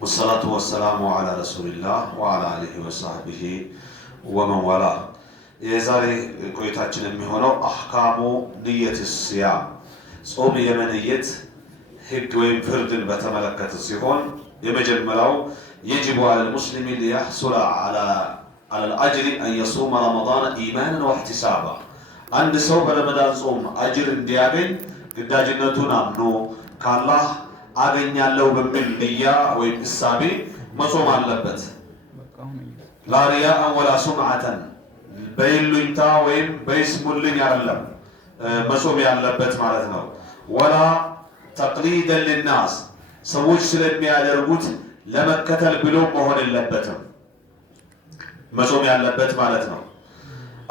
والصلاة والسلام على رسول الله وعلى آله وصحبه ومن والاه. የዛሬ ቆይታችን የሚሆነው አህካሙ ንየት ሲያም ጾም የመነየት ህግ ወይም ፍርድን በተመለከተ ሲሆን የመጀመሪያው يجب على المسلم ليحصل على الأجر أن يصوم رمضان إيمانا واحتسابا. عند سوء رمضان صوم أجر እንዲያገኝ ግዳጅነቱን አምኖ ካላህ አገኛለሁ በሚል ንያ ወይም እሳቤ መጾም አለበት። لا رياء ولا سمعة በይሉኝታ ወይም በይስሙልኝ አይደለም መጾም ያለበት ማለት ነው። ወላ ተቅሊዳ للناس ሰዎች ስለሚያደርጉት ለመከተል ብሎ መሆን የለበትም መጾም ያለበት ማለት ነው።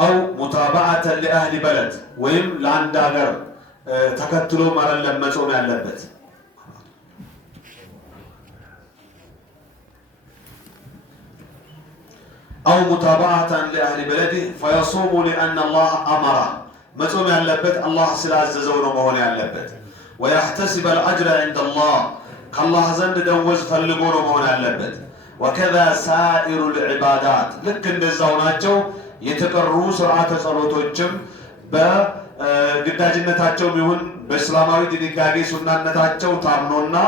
አው ሙታባዓተ ለአህሊ በለድ ወይም ለአንድ ሀገር ተከትሎ አይደለም መጾም ያለበት። أو متابعة لأهل بلده فيصوم لأن الله أمره مصوم يالبت الله سلاززون ومهون يالبت ويحتسب الأجر عند الله كالله زند دوز فلقون ومهون يالبت وكذا سائر العبادات لكن بالزوناتشو يتقروا سرعة صلوتوچم بقداجنتاچو بيهون بإسلاماوي دينيقاقي سنانتاچو تامنونا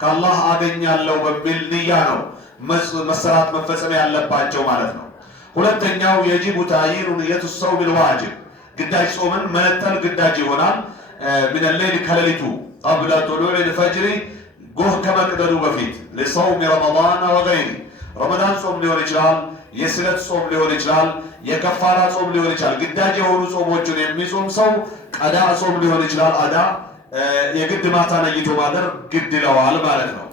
كالله آغن يالو ببالنيانو መሰራት መፈጸም ያለባቸው ማለት ነው። ሁለተኛው يجب تعيين نية الصوم الواجب ግዳጅ ጾምን መነጠል ግዳጅ ይሆናል። من الليل ከሌሊቱ قبل طلوع الفجر ጎህ ከመቅደዱ በፊት لصوم رمضان وغيره ረመዳን ጾም ሊሆን ይችላል፣ የስለት ጾም ሊሆን ይችላል፣ የከፋራ ጾም ሊሆን ይችላል። ግዳጅ የሆኑ ጾሞችን የሚጾም ሰው ቀዳ ጾም ሊሆን ይችላል። አዳ የግድ ማታ ነይቶ ማደር ግድ ይለዋል ማለት ነው።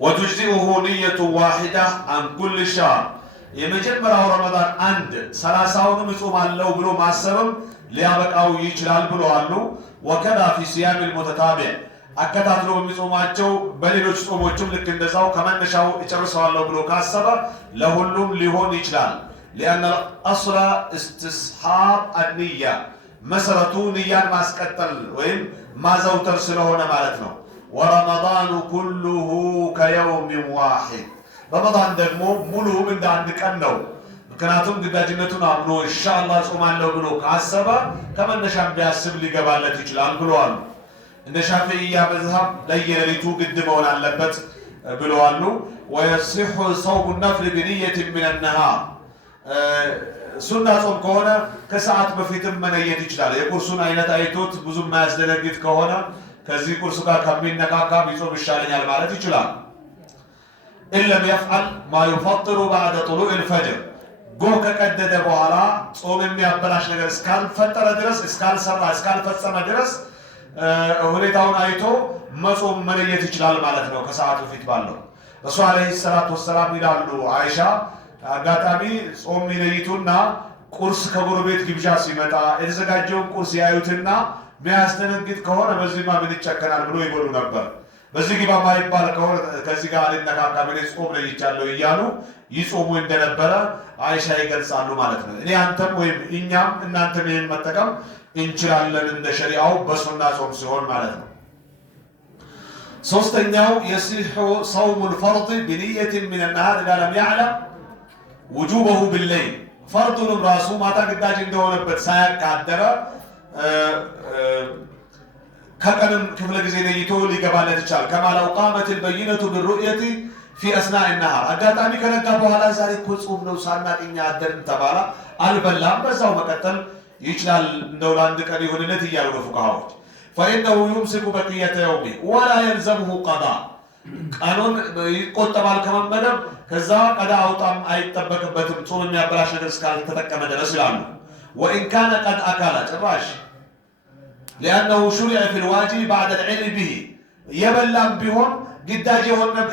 وتجزئه نية واحدة عن كل شهر የመጀመሪያው ረመዳን አንድ 30ውን ጾም አለው ብሎ ማሰብም ሊያበቃው ይችላል ብሎ አሉ። ወከዛ في صيام المتتابع አከታትሎ የሚጾማቸው በሌሎች ጾሞችም ልክ እንደዛው ከመነሻው ይጨርሰዋለሁ ብሎ ካሰበ ለሁሉም ሊሆን ይችላል። لأن الأصل استصحاب النية መሰረቱ ንያን ማስቀጠል ወይም ማዘውተር ስለሆነ ማለት ነው። ورمضان كله كيوم واحد رمضان ደግሞ ሙሉ እንደ አንድ ቀን ነው። ምክንያቱም ግዳጅነቱን አምኖ ኢንሻአላህ ጾማለሁ ብሎ ካሰበ ከመነሻም ቢያስብ ሊገባለት ይችላል ብለዋል። እንደ ሻፊዒያ መዝሀብ ለየሌሊቱ ግድ መሆን አለበት ብለዋል። ويصح صوم النفل بنية من النهار ሱና ጾም ከሆነ ከሰዓት በፊትም መነየት ይችላል። የቁርሱን አይነት አይቶት ብዙም ማያስደነግጥ ከሆነ ከዚህ ቁርስ ጋር ከሚነካካ ቢጾም ይሻለኛል ማለት ይችላል። ኢለም يفعل ما يفطر بعد طلوع الفجر ጎህ ከቀደደ በኋላ ጾም የሚያበላሽ ነገር እስካልፈጠረ ድረስ እስካልሰራ እስካልፈጸመ ድረስ ሁኔታውን አይቶ መጾም መለየት ይችላል ማለት ነው። ከሰዓቱ በፊት ባለው ረሱል አለይሂ ሰላቱ ወሰላም ይላሉ አይሻ አጋጣሚ ጾም ይለይቱና ቁርስ ከጎረቤት ግብዣ ሲመጣ የተዘጋጀውን ቁርስ ያዩትና ሚያስደነግጥ ከሆነ በዚህማ ምን ይጨከናል ብሎ ይበሉ ነበር። በዚህ ግባ ማይባል ከሆነ ከዚህ ጋር አልነካካ ምን ጾም ለይቻለሁ እያሉ ይጾሙ እንደነበረ አይሻ ይገልጻሉ ማለት ነው። እኔ አንተም ወይም እኛም እናንተም ይሄን መጠቀም እንችላለን እንደ ሸሪዓው በሱና ጾም ሲሆን ማለት ነው። ሶስተኛው يصح صوم الفرض بنية من النهار إذا لم يعلم وجوبه بالليل فرضን ራሱ ማታ ግዳጅ እንደሆነበት ሳያቃደረ ከቀንም ክፍለ ጊዜ ነይቶ ሊገባለት ይችላል። كما لو قامت البينة بالرؤية في أثناء النهار አጋጣሚ ከነጋ በኋላ ዛሬ እኮ ጾም ነው ሳናቅኛ አደርን ተባለ አልበላም በዛው መቀጠል ይችላል። እንደው ለአንድ ቀን ይሁንለት እያሉ ነው ፉቃሃዎች። فإنه يمسك بقية يومه ولا يلزمه قضاء ቀኑን ይቆጠባል ከመመደብ ከዛ ቀዳ አውጣም አይጠበቅበትም ጾም የሚያበላሽ ነገር እስካልተጠቀመ ድረስ ይላሉ። وإن كان قد أكل ጭራሽ لأنه شرع في الواجب بعد العلم به يبلغ بهم ግዳጅ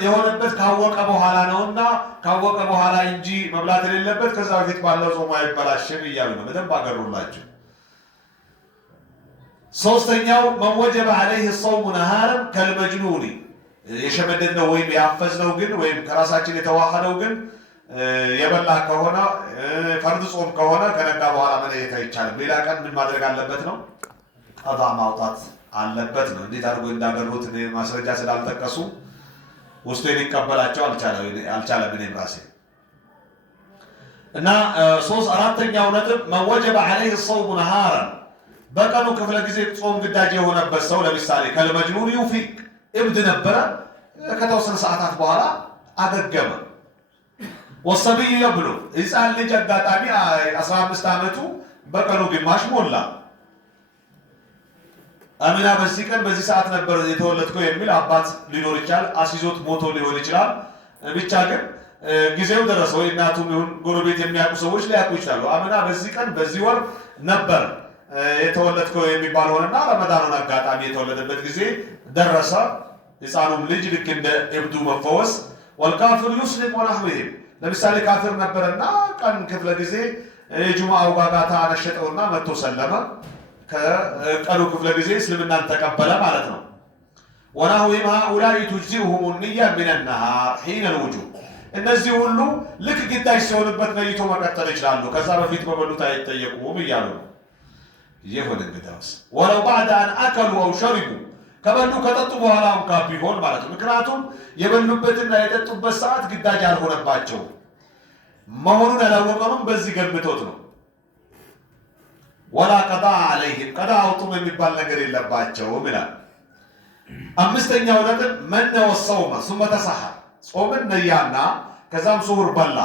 የሆነበት ካወቀ በኋላ ነውና ካወቀ በኋላ እንጂ መብላት የሌለበት ከዛ በፊት ባለው ጾም አይበላሽም እያሉ ነው። በደንብ አገሩላችሁ። ሶስተኛው من وجب عليه الصوم نهارا كالمجنون የሸመደድነው ወይም ያፈዝነው ግን ወይም ከራሳችን የተዋሃደው ግን የበላ ከሆነ ፈርድ ጾም ከሆነ ከነጋ በኋላ መለየት አይቻልም። ሌላ ቀን ምን ማድረግ አለበት ነው? ቀዳ ማውጣት አለበት ነው። እንዴት አድርጎ እንዳገሩት ማስረጃ ስላልጠቀሱ ውስጤን ይቀበላቸው አልቻለም እኔም ራሴ እና አራተኛው ነጥብ መወጀበ ዐለይሂ الصوم نهارا በቀኑ ክፍለ ጊዜ ጾም ግዳጅ የሆነበት ሰው ለምሳሌ ከልመጅኑን ዩፊቅ እብድ ነበረ ከተወሰነ ሰዓታት በኋላ አገገመ ወሰብይ ይብሉ ሕፃን ልጅ አጋጣሚ 15 ዓመቱ በቀኑ ግማሽ ሞላ አሚና በዚህ ቀን በዚህ ሰዓት ነበር የተወለድከው የሚል አባት ሊኖር ይችላል አሲዞት ሞቶ ሊሆን ይችላል ብቻ ግን ጊዜው ደረሰ ወይ እናቱም ይሁን ጎረቤት የሚያውቁ ሰዎች ሊያውቁ ይችላሉ አሚና በዚህ ቀን በዚህ ወር ነበር የተወለድከው የሚባል ሆነና ረመዳኑን አጋጣሚ የተወለደበት ጊዜ ደረሰ ሕፃኑም ልጅ ልክ እንደ እብዱ መፈወስ ወልካፊሩ ዩስሊም ወነህዊሂም ለምሳሌ ካፊር ነበርና ቀን ክፍለ ጊዜ የጁማዓው ጋጋታ አነሸጠውና መጥቶ ሰለመ ከቀኑ ክፍለ ጊዜ እስልምናን ተቀበለ ማለት ነው ወነህዊሂም هؤلاء تجزئهم النية من النهار حين الوجوب እነዚህ ሁሉ ልክ ግዳጅ ሲሆንበት ነይቶ መቀጠል ይችላሉ ከዛ በፊት በበሉት አይጠየቁም እያሉ ነው ይሁን እንግዲያውስ ወለው بعد أن أكلوا أو شربوا ከበሉ ከጠጡ በኋላ እንኳን ቢሆን ማለት ነው ምክንያቱም የበሉበትና የጠጡበት ሰዓት ግዳጅ አልሆነባቸው መሆኑን ያላወቀውም በዚህ ገምቶት ነው ወላ ቀዳ عليهم ቀዳ አውጡም የሚባል ነገር የለባቸውም ይላል አምስተኛው ነጥብ መን ወሰውመ ثم ተሰሐር ጾምን ነያና ከዛም ሱሁር በላ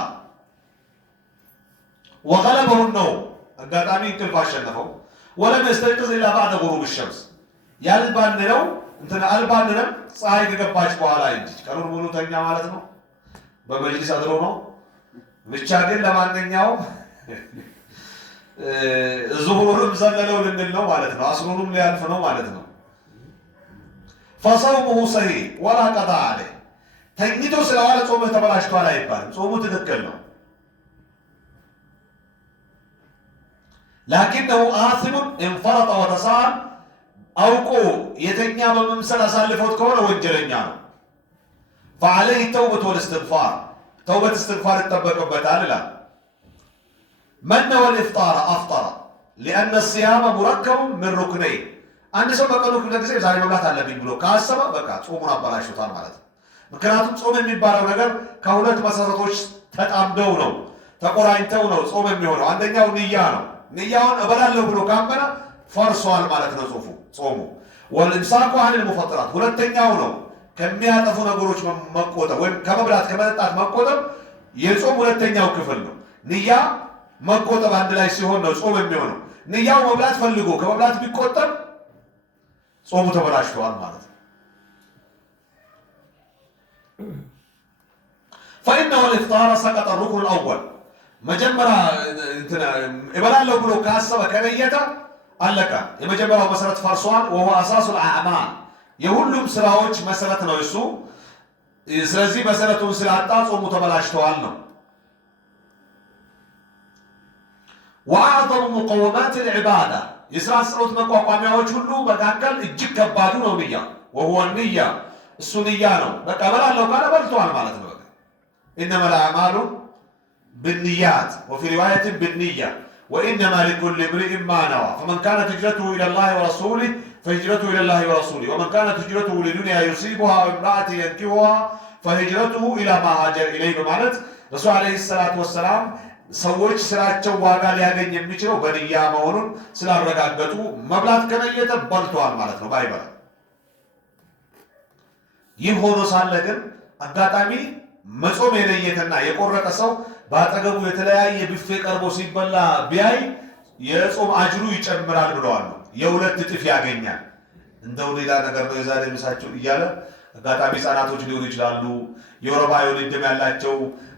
وغلبه النوم አጋጣሚ እንቅልፍ አሸነፈው ولم يستيقظ إلا بعد غروب الشمس ያልባንነው እንትን አልባንነም ፀሐይ ከገባች በኋላ እንጂ ቀኑን ሙሉ ተኛ ማለት ነው በመጅሊስ አድሮ ነው ብቻ ግን ለማንኛውም ዙሁሩንም ዘለለው ልንል ነው ማለት ነው አስሩንም ሊያልፍ ነው ማለት ነው فصومه صحيح ولا قضاء عليه ተኝቶ ስለዋለ ጾሙ ተበላሽቷል አይባልም ጾሙ ትክክል ነው لكنه آثم انفرط وتساهل አውቆ የተኛ በመምሰል አሳልፎት ከሆነ ወንጀለኛ ነው فعليه التوبة والاستغفار توبة استغفار ይጠበቅበታል ይላል من نوى الإفطار أفطر لأن الصيام مركب من ركنين አንድ ሰው በቀኑ ክፍለ ጊዜ ዛሬ መብላት አለብኝ ብሎ ካሰበ በቃ ጾሙን አበላሽቷል ማለት ነው ምክንያቱም ጾም የሚባለው ነገር ከሁለት መሰረቶች ተጣምደው ነው ተቆራኝተው ነው ጾም የሚሆነው አንደኛው ንያ ነው ንያውን እበላለሁ ብሎ ካመነ ፈርሷል ማለት ነው ጾሙ ወልምሳኩ عن المفطرات ሁለተኛው ነው ከሚያጠፉ ነገሮች መቆጠብ ወይም ከመብላት ከመጠጣት መቆጠብ የጾም ሁለተኛው ክፍል ነው ንያ መቆጠብ አንድ ላይ ሲሆን ነው ጾም የሚሆነው ንያው መብላት ፈልጎ ከመብላት ቢቆጠብ ጾሙ ተበላሽቷል ማለት ነው فإنه الإفطار سقط الركن الأول መጀመሪያ እንትና እበላለሁ ብሎ ካሰበ ከነየተ አለቀ የመጀመሪያው መሰረት ፈርሷል وهو أساس الأعمال የሁሉም ስራዎች መሰረት ነው እሱ ስለዚህ መሰረቱን ስላጣ ጾሙ ተበላሽቷል ነው وأعظم مقومات العبادة የስራ ጸሎት መቋቋሚያዎች ሁሉ መካከል እጅግ ከባዱ ነው ንያ وهو النية እሱ ንያ ነው በቃ እበላለሁ ካለ በልቷል ማለት ነው إنما الأعمال بالنيات وفي رواية بالنية وإنما لكل امرئ ما نوى فمن كانت هجرته إلى الله ورسوله فهجرته إلى الله ورسوله ومن كانت هجرته لدنيا يصيبها وامرأة ينكحها فهجرته إلى ما هاجر إليه بمعنى رسول عليه الصلاة والسلام ሰዎች ስራቸው ዋጋ ሊያገኝ የሚችለው በንያ መሆኑን ስላረጋገጡ መብላት ከነየተ በልቷል ማለት ነው ባይበላ ይህ ሆኖ ሳለ ግን አጋጣሚ መጾም የነየተና የቆረጠ ሰው ባጠገቡ የተለያየ ቢፌ ቀርቦ ሲበላ ቢያይ የጾም አጅሩ ይጨምራል ብለዋል የሁለት እጥፍ ያገኛል እንደው ሌላ ነገር ነው የዛሬ ምሳቸው እያለ አጋጣሚ ህፃናቶች ሊሆኑ ይችላሉ የወረባ የወልደም ያላቸው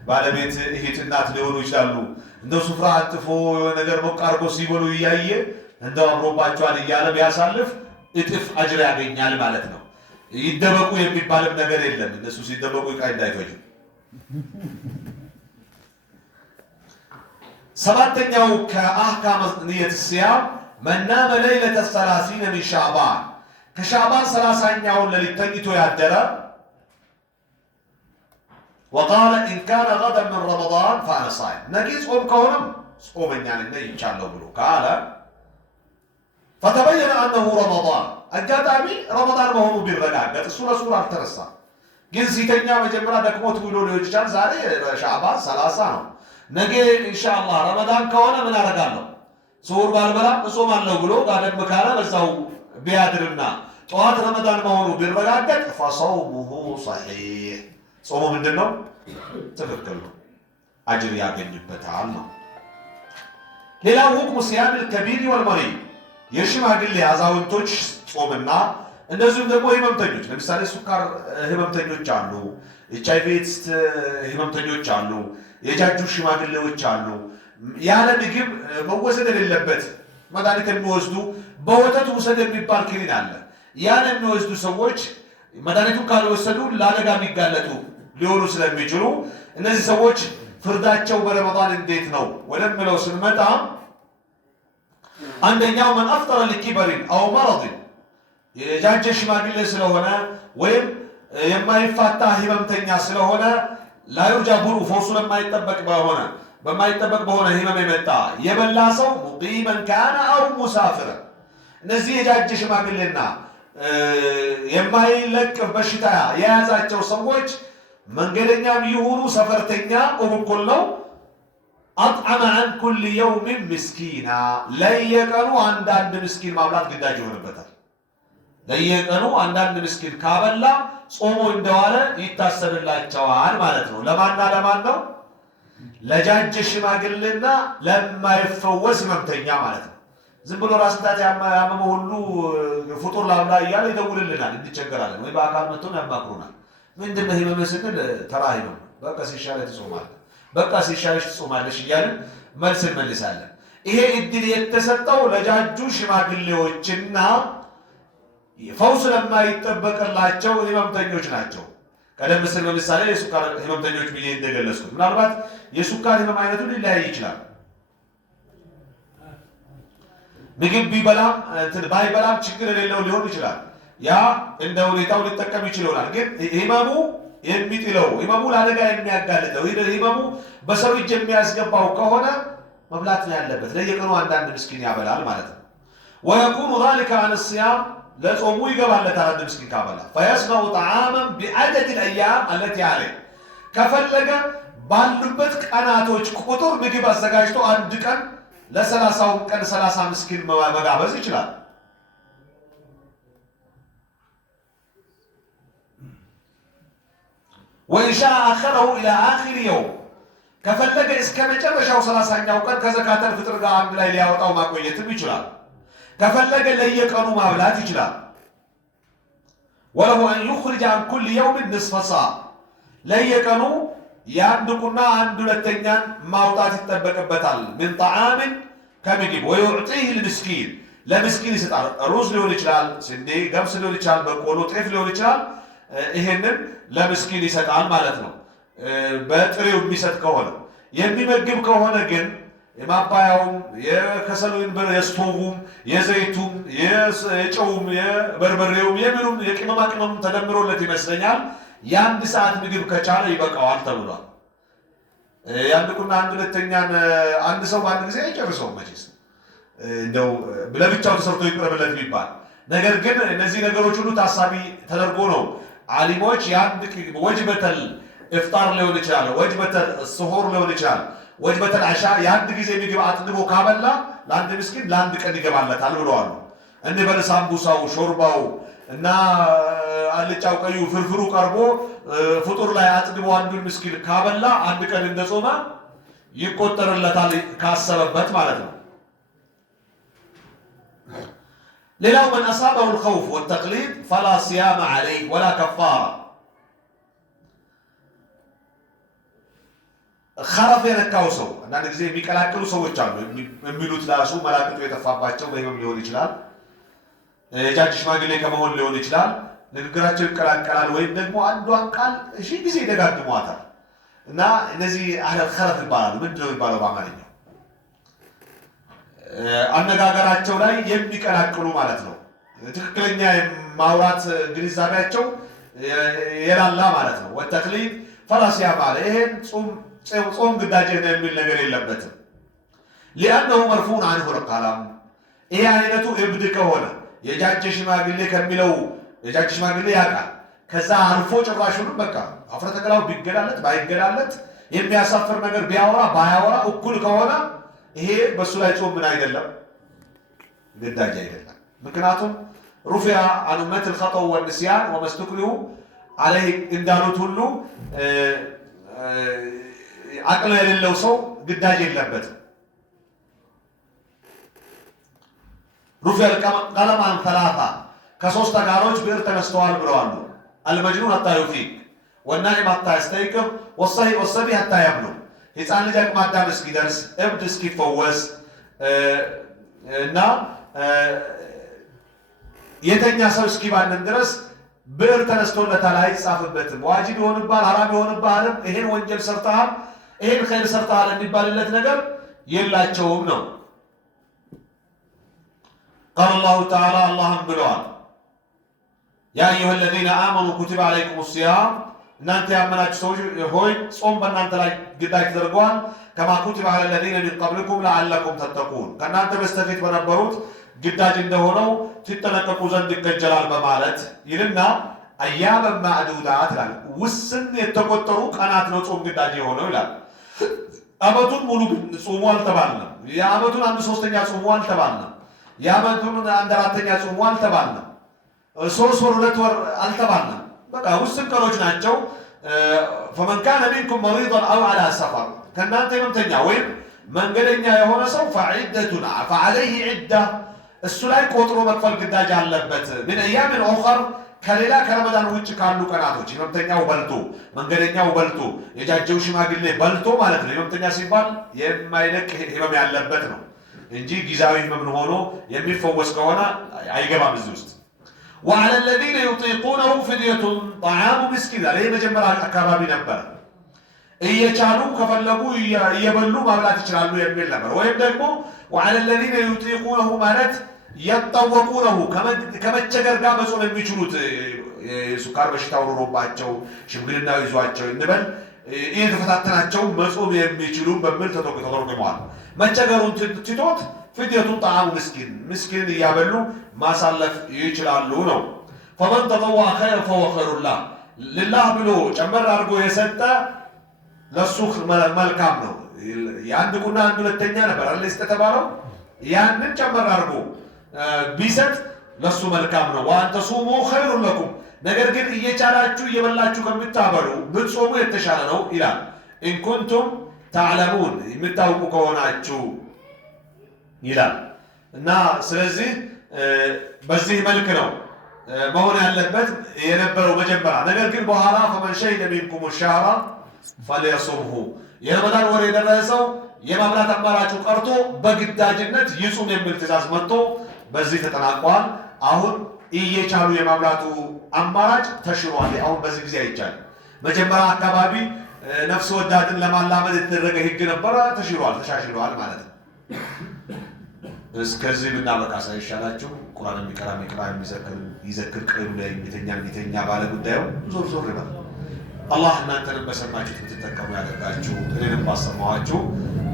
ባለቤት እህት እናት ሊሆኑ ይችላሉ እንደው ሱፍራ አጥፎ ነገር መቃርቦ ሲበሉ ይያየ እንደው አምሮባቸዋል እያለ ቢያሳልፍ እጥፍ አጅር ያገኛል ማለት ነው ይደበቁ የሚባልም ነገር የለም እነሱ ሲደበቁ ይቃይ እንዳይፈጁ ሰባተኛው ከአህካም ንየት ሲያም መናመ ለይለተ 30 من شعبان ከሻዕባን 30ኛውን ሌሊት ተኝቶ ያደረ وقال إن كان غدا من رمضان فأنا صائم نجي صوم كونم صومني يعني نجي شالله بلو قال فتبين أنه رمضان الجدامي رمضان ما هو بالرجاء السورة سورة الترسة ግን ሲተኛ መጀመሪያ ደክሞት ውሎ ሊሆን ይችላል። ዛሬ ሻዕባን 30 ነው። ነገ ኢንሻአላህ ረመዳን ከሆነ ምን አደርጋለሁ ሱር ባልበላም እጾማለሁ ብሎ ጋደም ካለ በዛው ቢያድርና ጠዋት ረመዳን መሆኑ ቢረጋገጥ ፈሰውሙሁ ሰሒህ ጾሙ ምንድነው ትክክል ነው፣ አጅር ያገኝበታል ነው። ሌላው ሁክሙ ሲያም الكبير والمريض የሽማግሌ አዛውንቶች ጾምና እንደዚሁም ደግሞ ህመምተኞች፣ ለምሳሌ ሱካር ህመምተኞች አሉ፣ HIV ኤድስ ህመምተኞች አሉ፣ የጃጁ ሽማግሌዎች አሉ። ያለ ምግብ መወሰድ የሌለበት መድኃኒት የሚወስዱ በወተት ውሰድ የሚባል ክኒን አለ። ያን የሚወስዱ ሰዎች መድኃኒቱን ካልወሰዱ ለአደጋ የሚጋለጡ ሊሆኑ ስለሚችሉ እነዚህ ሰዎች ፍርዳቸው በረመዳን እንዴት ነው ወደምለው ስንመጣ አንደኛው መን አፍጠረ ሊኪበሪን አው መረድን የጃጀ ሽማግሌ ስለሆነ ወይም የማይፋታ ህመምተኛ ስለሆነ ላዩርጃ ቡሩ ፈውሱ በማይጠበቅ በሆነ ህመም የመጣ የበላ ሰው ሙቂመን ካነ አው ሙሳፍረ እነዚህ የጃጀ ሽማግሌና የማይለቅ በሽታ የያዛቸው ሰዎች መንገደኛም ይሁኑ ሰፈርተኛ እኩል ነው። አጥዓመ አን ኩል የውም ምስኪና ለየቀኑ አንዳንድ ምስኪን ማብላት ግዳጅ ይሆንበታል። ለየቀኑ አንዳንድ ምስኪን ካበላ ጾሞ እንደዋለ ይታሰብላቸዋል ማለት ነው። ለማና ለማን ነው? ለጃጀ ሽማግሌና ለማይፈወስ ህመምተኛ ማለት ነው። ዝም ብሎ ራስ ምታት ያመመው ሁሉ ፍጡር ላብላ እያለ ይደውልልናል፣ እንቸገራለን ወይ በአካል መጥተው ያማክሩናል። ምንድነው ህመም ስንል ተራ ህመም በቃ ሲሻለህ ትጾማለህ፣ በቃ ሲሻለሽ ትጾማለሽ እያልን መልስ እንመልሳለን። ይሄ እድል የተሰጠው ለጃጁ ሽማግሌዎችና ፈውስ ለማይጠበቅላቸው ህመምተኞች ናቸው። ቀደም ሲል ለምሳሌ የሱካር ህመምተኞች ብዬ እንደገለጽኩት ምናልባት የሱካር ህመም አይነቱ ሊለያይ ይችላል። ምግብ ቢበላም ባይበላም ችግር የሌለው ሊሆን ይችላል። ያ እንደ ሁኔታው ሊጠቀም ይችላል። ግን ህመሙ የሚጥለው ህመሙ ለአደጋ የሚያጋልጠው ህመሙ በሰው እጅ የሚያስገባው ከሆነ መብላት ነው ያለበት። ለየቀኑ አንዳንድ ምስኪን ያበላል ማለት ነው። ወየኩኑ ذلك عن الصيام ለጾሙ ይገባለታል። አንድ ምስኪን ካበላ فيصنع طعاما بعدد الايام التي عليه ከፈለገ ባሉበት ቀናቶች ቁጥር ምግብ አዘጋጅቶ አንድ ቀን ለ30 ቀን 30 ምስኪን መጋበዝ ይችላል። وإنشاء آخره إلى آخر يوم كفلق إسكام جرشاو 30ኛው ቀን ከዘካተል ፍጥር ጋር አንድ ላይ ሊያወጣው ማቆየትም ይችላል። ከፈለገ ለየቀኑ ማብላት ይችላል። وله أن يخرج عن كل يوم نصف صاع ለየቀኑ ያንዱቁና አንድ ሁለተኛን ማውጣት ይጠበቅበታል። من طعام ከምግብ ويعطيه المسكين ለምስኪን ይሰጣል። ሩዝ ሊሆን ይችላል፣ ስንዴ ገብስ ሊሆን ይችላል፣ በቆሎ ጤፍ ሊሆን ይችላል። ይሄንን ለምስኪን ይሰጣል ማለት ነው። በጥሬው የሚሰጥ ከሆነ የሚመግብ ከሆነ ግን የማባያውም የከሰሉን የስቶቡም የዘይቱም የጨውም የበርበሬውም የምኑም የቅመማ ቅመም ተደምሮለት ይመስለኛል የአንድ ሰዓት ምግብ ከቻለ ይበቃዋል ተብሏል። ያንዱቁና አንድ ሁለተኛን አንድ ሰው በአንድ ጊዜ አይጨርሰውም መቼስ እንደው ለብቻው ተሰርቶ ይቅረብለት ቢባል። ነገር ግን እነዚህ ነገሮች ሁሉ ታሳቢ ተደርጎ ነው ዓሊሞች የአንድ ወጅበተል ኢፍጣር ሊሆን ይችላል፣ ወጅበተል ስሁር ሊሆን ይችላል፣ ወጅበተል አሻ የአንድ ጊዜ ምግብ አጥግቦ ካበላ ለአንድ ምስኪን ለአንድ ቀን ይገባለታል ብለዋል። እንበል ሳምቡሳው፣ ሾርባው እና አልጫው፣ ቀዩ ፍርፍሩ ቀርቦ ፍጡር ላይ አጥግቦ አንዱን ምስኪን ካበላ አንድ ቀን እንደጾመ ይቆጠርለታል ካሰበበት ማለት ነው። ሌላው من أصابه الخوف والتقليد فلا صيام عليه ولا كفارة خرف የነካው ሰው አንዳንድ ጊዜ የሚቀላቅሉ ሰዎች አሉ። የሚሉት ራሱ መላእክቱ የተፋባቸው በህመም ሊሆን ይችላል፣ የጃጅ ሽማግሌ ከመሆን ሊሆን ይችላል። ንግግራቸው ይቀላቀላል ወይም ደግሞ አንዷን ቃል እሺ ጊዜ ይደጋግሟታል እና እነዚህ አህለል ኸረፍ ይባላሉ። ምንድነው የሚባለው በአማርኛ? አነጋገራቸው ላይ የሚቀላቅሉ ማለት ነው። ትክክለኛ ማውራት ግንዛቤያቸው የላላ ማለት ነው። ወተክሊድ ፈላሲያ ማለት ይሄን ጾም ግዳጅ ነው የሚል ነገር የለበትም። لأنه مرفوع عنه القلم ይሄ አይነቱ እብድ ከሆነ የጃጀ ሽማግሌ ከሚለው የጃጀ ሽማግሌ ያውቃል ከዛ አልፎ ጭራሹንም በቃ አፍረተ ገላው ቢገላለጥ ባይገላለጥ የሚያሳፍር ነገር ቢያወራ ባያወራ እኩል ከሆነ ይሄ በሱ ላይ ጾም ምን አይደለም ግዳጅ አይደለም። ምክንያቱም ሩፊያ عن أمة الخطأ والنسيان وما استكرهوا عليه እንዳሉት ሁሉ አቅል የሌለው ሰው ግዳጅ የለበትም። رفع القلم عن ثلاثة كصوص تقاروج بير تنستوال بروانو المجنون حتى يفيق والنائم حتى يستيقظ والصحي والصبي حتى يبلغ هيتسان لجاك ما دام اسكي درس ابد اسكي فوز نا يتنيا سو اسكي بعد درس بير تنستول لتلاهي صافبتم واجب يهونبال حرام يهونبالم ይሄን ወንጀል ሰርተሃል ይሄን ኸይር ሰርተሃል እንዲባልለት ነገር የላቸውም ነው። قال الله تعالى اللهم بلوان يا أيها الذين آمنوا كتب عليكم الصيام نانت يأمناك سوج هوي صوم بنانت لا قداك درقوان كما كتب على الذين من قبلكم لعلكم تتقون كان نانت بستفيد بنبروت قداك اندهونو تتنققوا زندك الجلال بمالت يلنا أياما معدودات لان وسن يتقطروا كانت لو صوم قداك يهونو لان أمتون مولو صوموال تبالنا يا أمتون عند سوستنيا صوموال تبالنا ያመቱን አንድ አራተኛ ጾሙ አልተባልንም። 3 ወር 2 ወር አልተባልንም። በቃ ውስን ቀኖች ናቸው። فمن كان منكم مريضا او على سفر ከናንተ ህመምተኛ ወይም መንገደኛ የሆነ ሰው فعدتنا فعليه عده እሱ ላይ ቆጥሮ መክፈል ግዳጅ አለበት። من ايام اخر ከሌላ ከረመዳን ውጭ ካሉ ቀናቶች ህመምተኛው በልቶ መንገደኛው በልቶ የጃጀው ሽማግሌ በልቶ ማለት ነው። ህመምተኛ ሲባል የማይለቅ ህመም ያለበት ነው እንጂ ጊዜያዊ ህመም ሆኖ የሚፈወስ ከሆነ አይገባም እዚህ ውስጥ። وعلى الذين يطيقونه فدية طعام مسكين عليه መጀመሪያ አካባቢ ነበር እየቻሉ ከፈለጉ እየበሉ ማብላት ይችላሉ የሚል ነበር። ወይም ደግሞ وعلى الذين يطيقونه ማለት يطوقونه ከመቸገር ጋር መጾም የሚችሉት ሱካር በሽታው ኖሮባቸው ሽምግልና ይዟቸው እንበል የተፈታተናቸው መጾም የሚችሉ በሚል ተተርጉመዋል። መቸገሩን ትቶት ፍድየቱን ጣዓሙ ምስኪን እያበሉ ማሳለፍ ይችላሉ ነው። فمن تطوع خيرا فهو خير له لله ብሎ ጨመር አድርጎ የሰጠ ለሱ መልካም ነው። የአንድ ቁና አንድ ሁለተኛ ነበር አይደል የተባለው ያንን ጨመር አድርጎ ቢሰጥ ለሱ መልካም ነው። وأن تصوموا خير لكم ነገር ግን እየቻላችሁ እየበላችሁ ከምታበሉ ብትጾሙ የተሻለ ነው ይላል። إن كنتم تعلمون የምታውቁ ከሆናችሁ ይላል። እና ስለዚህ በዚህ መልክ ነው መሆን ያለበት የነበረው መጀመሪያ። ነገር ግን በኋላ فمن شهد منكم الشهر فليصمه የረመዳን ወር የደረሰው የማብላት አማራጩ ቀርቶ በግዳጅነት ይጹም የሚል ትእዛዝ መጥቶ በዚህ ተጠናቋል። አሁን እየቻሉ የማብላቱ አማራጭ ተሽሯል። አሁን በዚህ ጊዜ አይቻልም። መጀመሪያ አካባቢ ነፍስ ወዳድን ለማላመድ የተደረገ ህግ ነበረ፣ ተሽሯል፣ ተሻሽሏል ማለት ነው። እስከዚህ ብናበቃ ሳይሻላችሁ ቁርአን የሚቀራ ይዘክር ቀኑ ላይ የሚተኛ ባለ ጉዳዩ ዞር ዞር ይበል። አላህ እናንተንም በሰማችሁት ብትጠቀሙ ያደርጋችሁ፣ እኔንም ባሰማኋችሁ።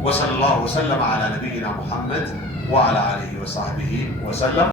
ወሰለላሁ ወሰለም ዐላ ነቢይና ሙሐመድ ወዐላ አሊሂ ወሰሕቢሂ ወሰለም።